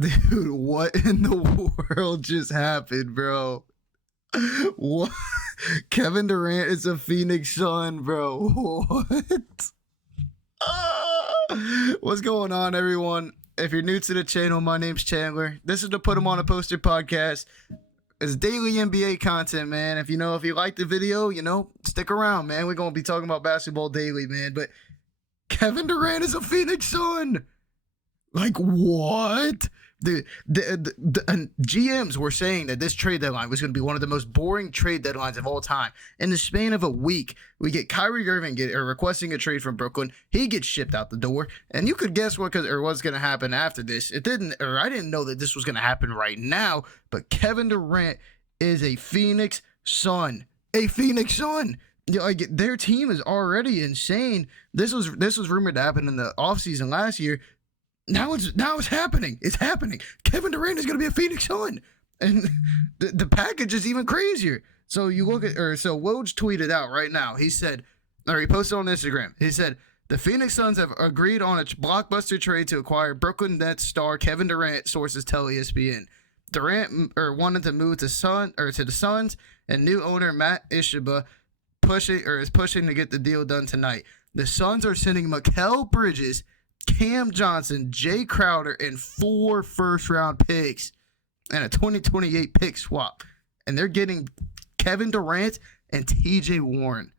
Dude, what in the world just happened, bro? What? Kevin Durant is a Phoenix Sun, bro. What? What's going on, everyone? If you're new to the channel, my name's Chandler. This is the Put 'em on a Poster podcast. It's daily NBA content, man. If you like the video, stick around, man. We're gonna be talking about basketball daily, man. But Kevin Durant is a Phoenix Sun. Like, what? The GMs were saying that this trade deadline was going to be one of the most boring trade deadlines of all time. In the span of a week, we get Kyrie Irving requesting a trade from Brooklyn. He gets shipped out the door, and you could guess what's going to happen after this. I didn't know that this was going to happen right now. But Kevin Durant is a Phoenix Sun. A Phoenix Sun. Like, their team is already insane. This was rumored to happen in the offseason last year. Now it's happening. It's happening. Kevin Durant is going to be a Phoenix Sun, and the package is even crazier. So Woj tweeted out right now. He said, or he posted on Instagram. He said the Phoenix Suns have agreed on a blockbuster trade to acquire Brooklyn Nets star Kevin Durant. Sources tell ESPN. Durant wanted to move to the Suns, and new owner Matt Ishbia is pushing to get the deal done tonight. The Suns are sending Mikal Bridges, Cam Johnson, Jay Crowder, and 4 first-round picks and a 2028 pick swap. And they're getting Kevin Durant and TJ Warren.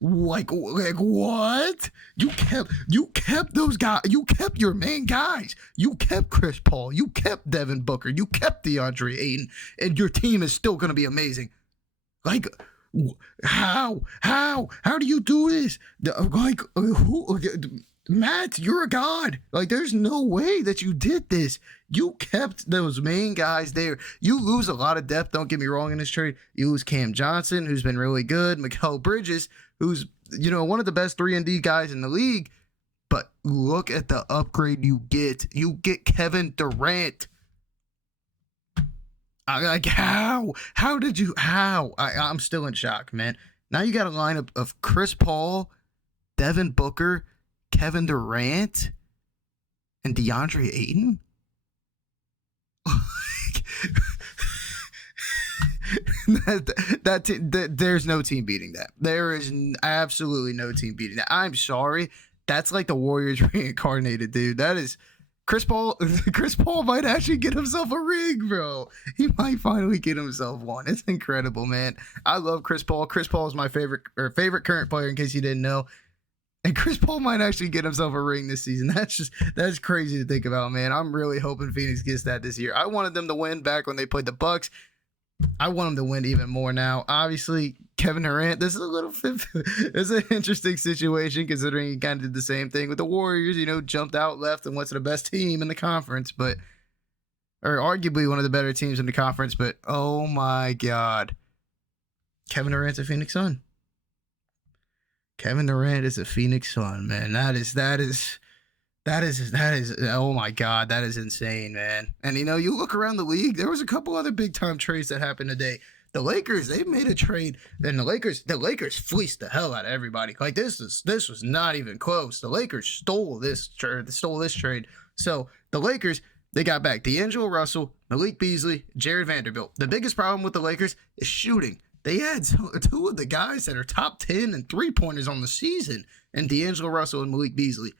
Like what? You kept those guys. You kept your main guys. You kept Chris Paul. You kept Devin Booker. You kept DeAndre Ayton. And your team is still going to be amazing. Like, how do you do this? Matt, you're a god. Like, there's no way that you did this. You kept those main guys there. You lose a lot of depth, don't get me wrong, in this trade. You lose Cam Johnson, who's been really good. Mikal Bridges, who's, one of the best 3-and-D guys in the league. But look at the upgrade you get. You get Kevin Durant. How did you, I'm still in shock, man. Now you got a lineup of Chris Paul, Devin Booker, Kevin Durant, and DeAndre Ayton? There's no team beating that. There is absolutely no team beating that. I'm sorry. That's like the Warriors reincarnated, dude. That is Chris Paul. Chris Paul might actually get himself a ring, bro. He might finally get himself one. It's incredible, man. I love Chris Paul. Chris Paul is my favorite current player, in case you didn't know. And Chris Paul might actually get himself a ring this season. That's crazy to think about, man. I'm really hoping Phoenix gets that this year. I wanted them to win back when they played the Bucks. I want them to win even more now. Obviously, Kevin Durant, this is it's an interesting situation, considering he kind of did the same thing with the Warriors, jumped out, left, and went to the best team in the conference, or arguably one of the better teams in the conference. But oh my God, Kevin Durant's a Phoenix Sun. Kevin Durant is a Phoenix Sun, man. That is, oh my God, that is insane, man. And you look around the league, there was a couple other big time trades that happened today. The Lakers, they made a trade, and the Lakers fleeced the hell out of everybody. Like, this was not even close. The Lakers stole this trade. So the Lakers, they got back D'Angelo Russell, Malik Beasley, Jared Vanderbilt. The biggest problem with the Lakers is shooting. They had 2 of the guys that are top 10 and 3-pointers on the season, and D'Angelo Russell and Malik Beasley.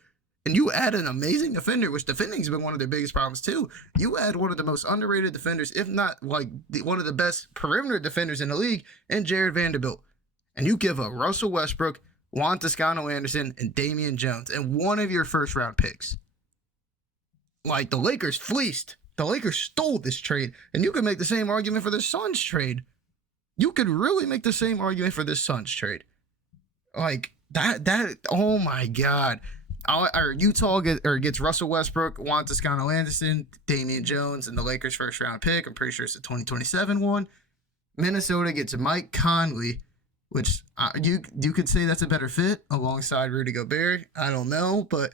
And you add an amazing defender, which defending's been one of their biggest problems too. You add one of the most underrated defenders, if not one of the best perimeter defenders in the league, and Jared Vanderbilt. And you give up Russell Westbrook, Juan Toscano-Anderson, and Damian Jones, and one of your first-round picks. Like, the Lakers fleeced. The Lakers stole this trade. And you could make the same argument for the Suns trade. You could really make the same argument for this Suns trade. Like, that, oh my God. Utah gets Russell Westbrook, Juan Toscano-Anderson, Damian Jones, and the Lakers' first-round pick. I'm pretty sure it's a 2027 one. Minnesota gets Mike Conley, which you could say that's a better fit alongside Rudy Gobert. I don't know, but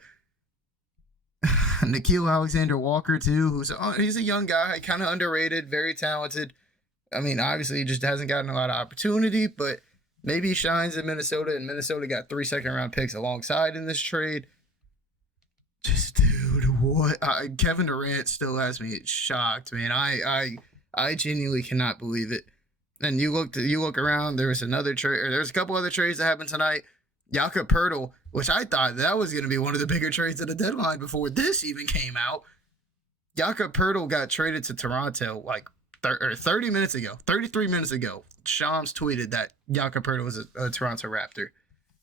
Nickeil Alexander-Walker too, he's a young guy, kind of underrated, very talented. I mean, obviously, he just hasn't gotten a lot of opportunity, but maybe he shines in Minnesota, and Minnesota got 3 second-round picks alongside in this trade. Just, dude, what? Kevin Durant still has me shocked, man. I genuinely cannot believe it. And you look around. There was another trade, or there's a couple other trades that happened tonight. Jakob Poeltl, which I thought that was going to be one of the bigger trades at the deadline before this even came out. Jakob Poeltl got traded to Toronto like 30 minutes ago, 33 minutes ago. Shams tweeted that Jakob Poeltl was a Toronto Raptor.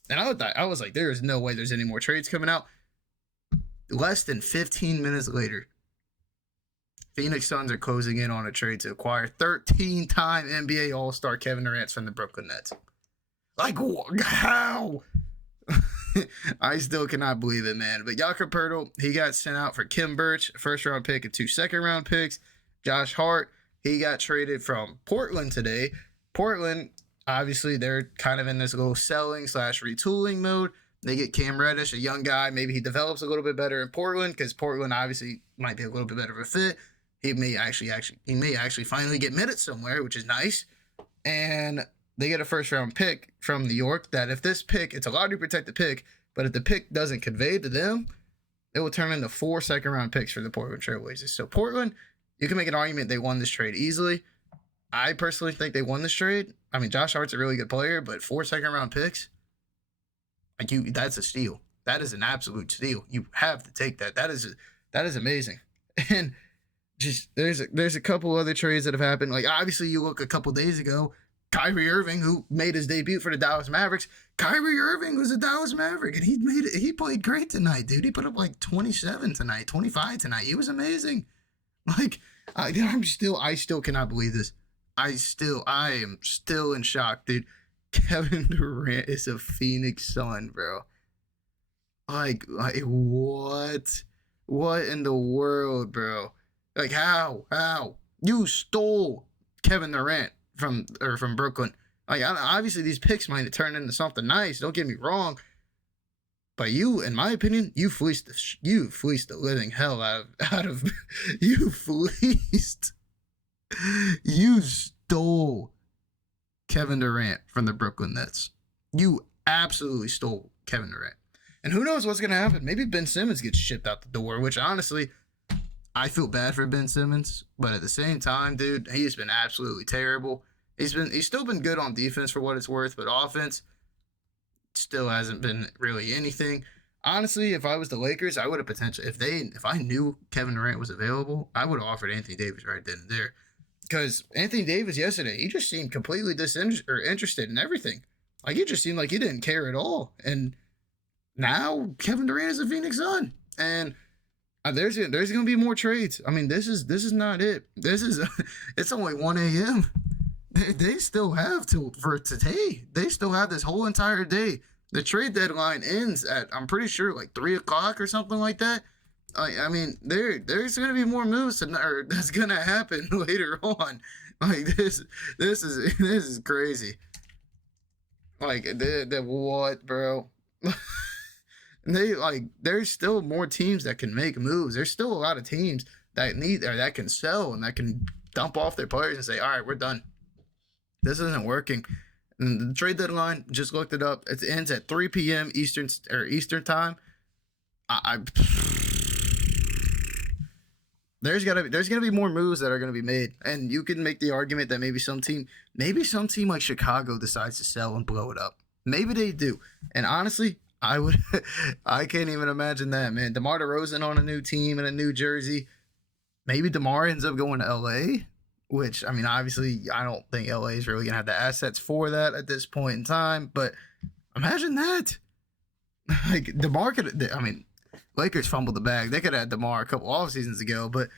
And I was like, there is no way there's any more trades coming out. Less than 15 minutes later, Phoenix Suns are closing in on a trade to acquire 13-time NBA All-Star Kevin Durant from the Brooklyn Nets. Like, how? I still cannot believe it, man. But Jakob Poeltl, he got sent out for Kim Birch, first-round pick and 2 second-round picks. Josh Hart, he got traded from Portland today. Portland, obviously, they're kind of in this little selling/retooling mode. They get Cam Reddish, a young guy. Maybe he develops a little bit better in Portland because Portland obviously might be a little bit better of a fit. He may actually finally get minutes somewhere, which is nice. And they get a first-round pick from New York that if this pick, it's a lottery protected pick, but if the pick doesn't convey to them, it will turn into 4 second-round picks for the Portland Trailblazers. So Portland, you can make an argument they won this trade easily. I personally think they won this trade. I mean, Josh Hart's a really good player, but 4 second-round picks, that's a steal. That is an absolute steal. You have to take that. That is amazing. And just there's a couple other trades that have happened. Like obviously, you look a couple days ago, Kyrie Irving, who made his debut for the Dallas Mavericks. Kyrie Irving was a Dallas Maverick, and he played great tonight, dude. He put up like 27 tonight, 25 tonight. He was amazing. Like I still cannot believe this. I am still in shock, dude. Kevin Durant is a Phoenix Sun, bro. Like what? What in the world, bro? Like how? You stole Kevin Durant from Brooklyn. Like obviously these picks might have turned into something nice. Don't get me wrong, but you, in my opinion, you fleeced the living hell out of you fleeced. You stole Kevin Durant from the Brooklyn Nets. You absolutely stole Kevin Durant. And who knows what's going to happen? Maybe Ben Simmons gets shipped out the door, which honestly, I feel bad for Ben Simmons. But at the same time, dude, he's been absolutely terrible. He's still been good on defense for what it's worth, but offense still hasn't been really anything. Honestly, if I was the Lakers, I would have potentially, if I knew Kevin Durant was available, I would have offered Anthony Davis right then and there. Because Anthony Davis yesterday, he just seemed completely interested in everything. Like, it just seemed like he didn't care at all. And now Kevin Durant is a Phoenix Sun. And there's going to be more trades. I mean, this is not it. It's only 1 a.m. They still have for today. They still have this whole entire day. The trade deadline ends at, I'm pretty sure, like 3 o'clock or something like that. I mean, there's going to be more moves that's going to happen later on. Like this is crazy. Like what, bro? There's still more teams that can make moves. There's still a lot of teams that that can sell and that can dump off their players and say, all right, we're done. This isn't working. And the trade deadline, just looked it up. It ends at 3 p.m. Eastern time. There's gonna be more moves that are gonna be made, and you can make the argument that maybe some team like Chicago decides to sell and blow it up. Maybe they do, and honestly, I can't even imagine that, man. DeMar DeRozan on a new team in a new jersey. Maybe DeMar ends up going to LA, which I mean, obviously, I don't think LA is really gonna have the assets for that at this point in time. But imagine that, like DeMar could. I mean, Lakers fumbled the bag. They could have had DeMar a couple off seasons ago, but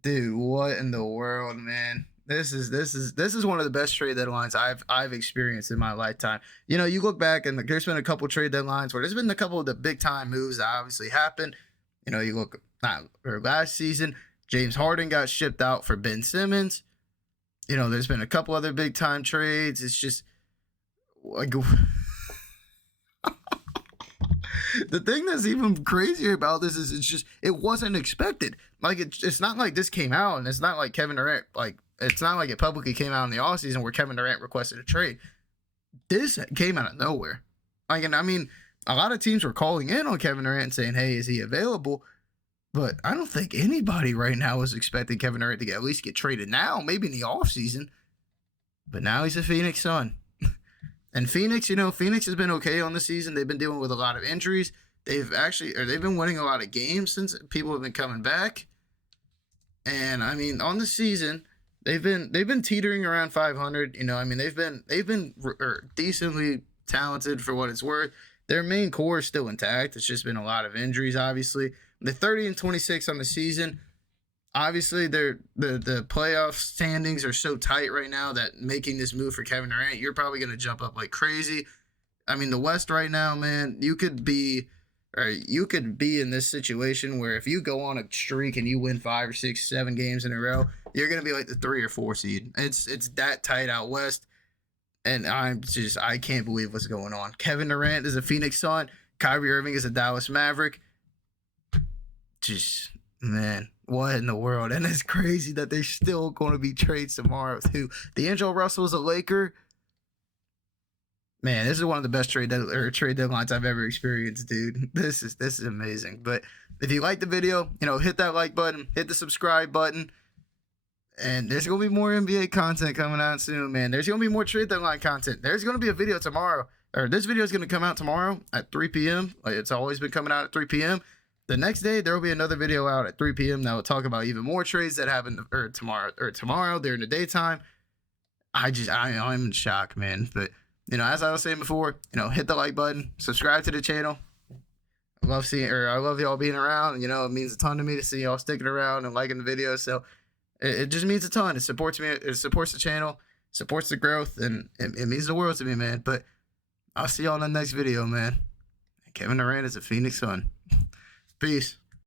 dude, what in the world, man? This is one of the best trade deadlines I've experienced in my lifetime. You know, you look back and there's been a couple trade deadlines where there's been a couple of the big time moves that obviously happened. You know, you look last season, James Harden got shipped out for Ben Simmons. You know, there's been a couple other big time trades. It's just like the thing that's even crazier about this is it wasn't expected. Like it's not like this came out, and it's not like Kevin Durant, like it's not like it publicly came out in the offseason where Kevin Durant requested a trade. This came out of nowhere. Like, and I mean, a lot of teams were calling in on Kevin Durant and saying, hey, is he available? But I don't think anybody right now is expecting Kevin Durant to at least get traded now, maybe in the offseason. But now he's a Phoenix Sun. And Phoenix, Phoenix has been okay on the season. They've been dealing with a lot of injuries. They've been winning a lot of games since people have been coming back. And I mean, on the season, they've been teetering around 500. They've been decently talented for what it's worth. Their main core is still intact. It's just been a lot of injuries, obviously. They're 30-26 on the season. Obviously, the playoff standings are so tight right now that making this move for Kevin Durant, you're probably going to jump up like crazy. I mean, the West right now, man, you could be in this situation where if you go on a streak and you win 5 or 6, 7 games in a row, you're going to be like the 3 or 4 seed. It's that tight out West. And I can't believe what's going on. Kevin Durant is a Phoenix Sun. Kyrie Irving is a Dallas Maverick. Just, man, what in the world? And it's crazy that they're still going to be trades tomorrow, too. D'Angelo Russell is a Laker. Man, this is one of the best trade deadlines I've ever experienced, dude. This is amazing. But if you like the video, hit that like button, hit the subscribe button. And there's going to be more NBA content coming out soon, man. There's going to be more trade deadline content. There's going to be a video tomorrow. Or this video is going to come out tomorrow at 3 p.m. Like it's always been coming out at 3 p.m. The next day, there will be another video out at 3 p.m. that will talk about even more trades that happen tomorrow during the daytime. I'm in shock, man. But, as I was saying before, hit the like button, subscribe to the channel. I love y'all being around. It means a ton to me to see y'all sticking around and liking the videos. So it just means a ton. It supports me. It supports the channel, supports the growth, and it means the world to me, man. But I'll see y'all in the next video, man. Kevin Durant is a Phoenix Sun. Peace.